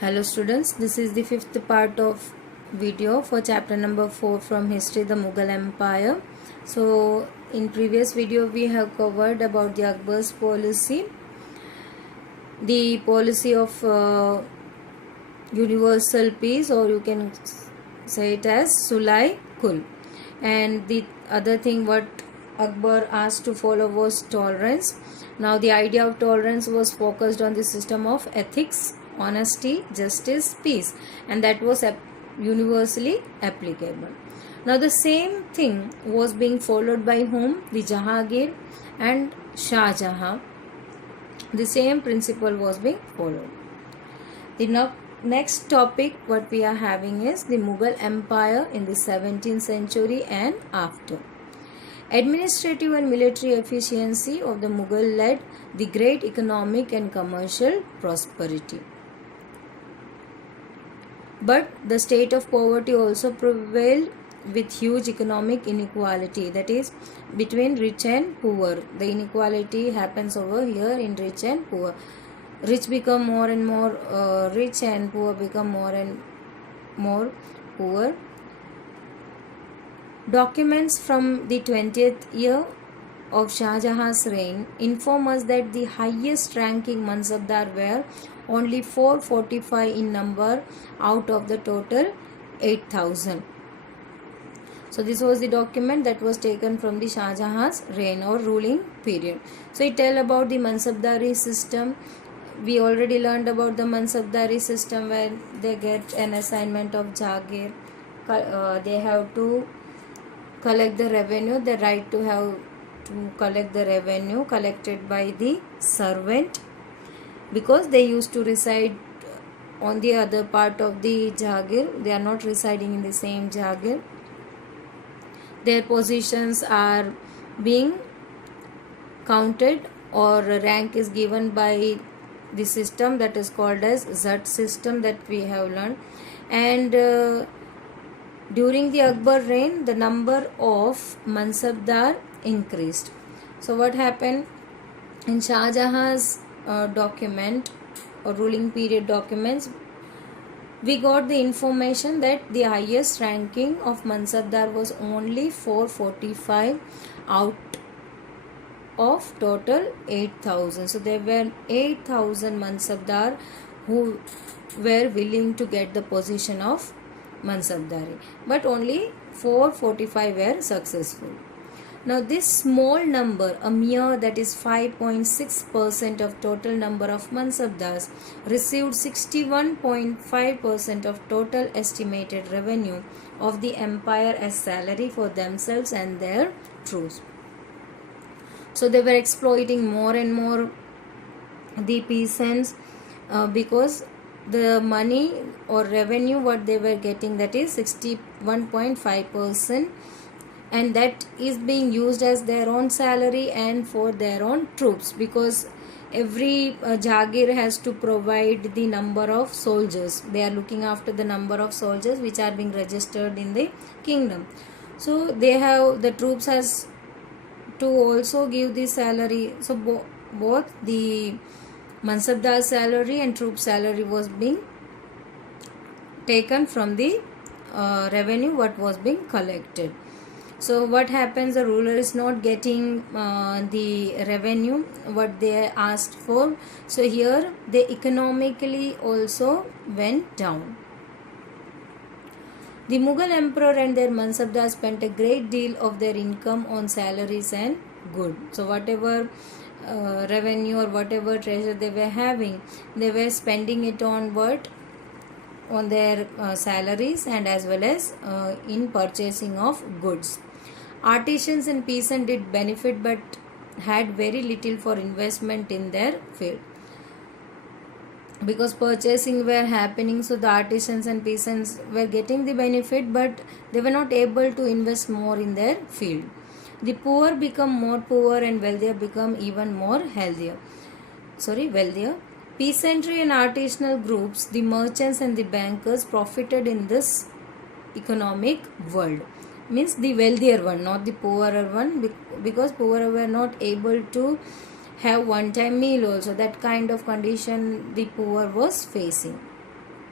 Hello students, this is the fifth part of video for chapter number 4 from history, the Mughal Empire. So in previous video we have covered about the Akbar's policy, the policy of universal peace, or you can say it as Sulai Kul. And the other thing what Akbar asked to follow was tolerance. Now the idea of tolerance was focused on the system of ethics, honesty, justice, peace, and that was universally applicable. Now the same thing was being followed by whom? The Jahangir and Shah Jahan. The same principle was being followed. The next topic what we are having is the Mughal Empire in the 17th century and after. Administrative and military efficiency of the Mughal led the great economic and commercial prosperity. But the state of poverty also prevailed with huge economic inequality, that is between rich and poor. The inequality happens over here in rich and poor. Rich become more and more rich and poor become more and more poor. Documents from the 20th year of Shah Jahan's reign inform us that the highest ranking Mansabdar were only 445 in number out of the total 8,000. So this was the document that was taken from the Shah Jahan's reign or ruling period. So it tell about the Mansabdari system. We already learned about the Mansabdari system where they get an assignment of Jagir. They have to collect the revenue, the right to have to collect the revenue collected by the servant, because they used to reside on the other part of the Jagir. They are not residing in the same Jagir. Their positions are being counted, or rank is given by the system that is called as Zat system that we have learned. And during the Akbar reign, the number of Mansabdar increased. So what happened in Shah Jahan's document or ruling period documents, we got the information that the highest ranking of Mansabdar was only 445 out of total 8,000. So there were 8,000 Mansabdar who were willing to get the position of Mansabdari, but only 445 were successful. Now this small number, a mere that is 5.6% of total number of Mansabdars, received 61.5% of total estimated revenue of the empire as salary for themselves and their troops. So they were exploiting more and more the peasants because the money or revenue what they were getting, that is 61.5%, and that is being used as their own salary and for their own troops, because every Jagir has to provide the number of soldiers. They are looking after the number of soldiers which are being registered in the kingdom. So they have, the troops has to also give the salary. So both the Mansabdar salary and troop salary was being taken from the revenue what was being collected. So what happens, the ruler is not getting the revenue what they asked for. So here they economically also went down. The Mughal emperor and their Mansabdar spent a great deal of their income on salaries and goods. So whatever revenue or whatever treasure they were having, they were spending it on what? On their salaries and as well as in purchasing of goods. Artisans and peasants did benefit but had very little for investment in their field, because purchasing were happening. So the artisans and peasants were getting the benefit, but they were not able to invest more in their field. The poor become more poor and wealthier become even more wealthier. Peasantry and artisanal groups, the merchants and the bankers profited in this economic world. Means the wealthier one, not the poorer one, because poorer were not able to have one time meal also. That kind of condition the poor was facing.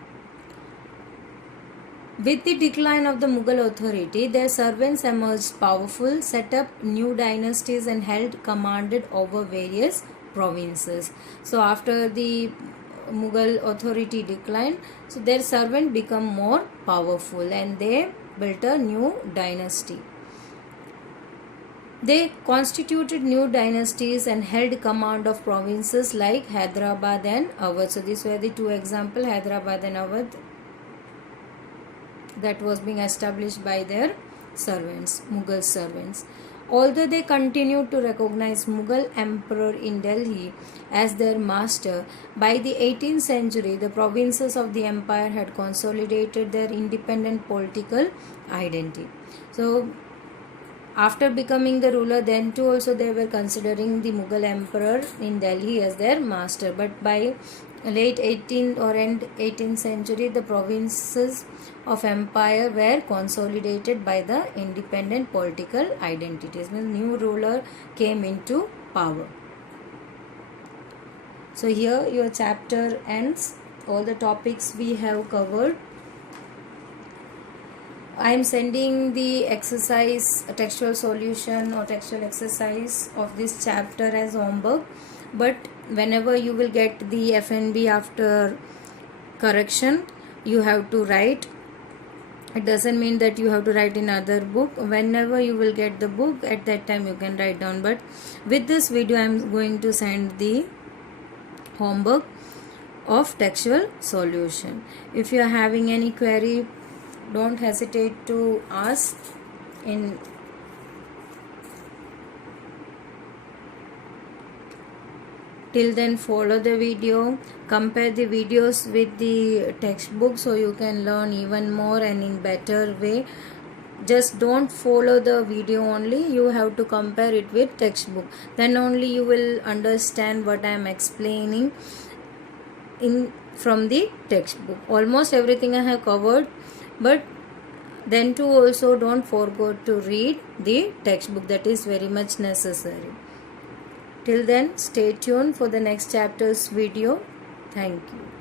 With the decline of the Mughal authority, their servants emerged powerful, set up new dynasties, and held commanded over various provinces. So after the Mughal authority declined, so their servant become more powerful and they built a new dynasty. They constituted new dynasties and held command of provinces like Hyderabad and Awadh. So these were the two examples, Hyderabad and Awadh, that was being established by their servants, Mughal servants. Although they continued to recognize Mughal emperor in Delhi as their master, by the 18th century the provinces of the empire had consolidated their independent political identity. So after becoming the ruler, then too also they were considering the Mughal emperor in Delhi as their master. But by late 18th or end 18th century, the provinces of empire were consolidated by the independent political identities. The new ruler came into power. So here your chapter ends. All the topics we have covered. I am sending the exercise, textual solution or textual exercise of this chapter as homework. But whenever you will get the FNB after correction, you have to write. It doesn't mean that you have to write in other book. Whenever you will get the book, at that time you can write down. But with this video, I am going to send the homework of textual solution. If you are having any query, don't hesitate to ask in till then. Follow the video, compare the videos with the textbook so you can learn even more and in better way. Just don't follow the video only, you have to compare it with textbook, then only you will understand what I am explaining in from the textbook. Almost everything I have covered, but then too also don't forget to read the textbook, that is very much necessary. Till then, stay tuned for the next chapter's video. Thank you.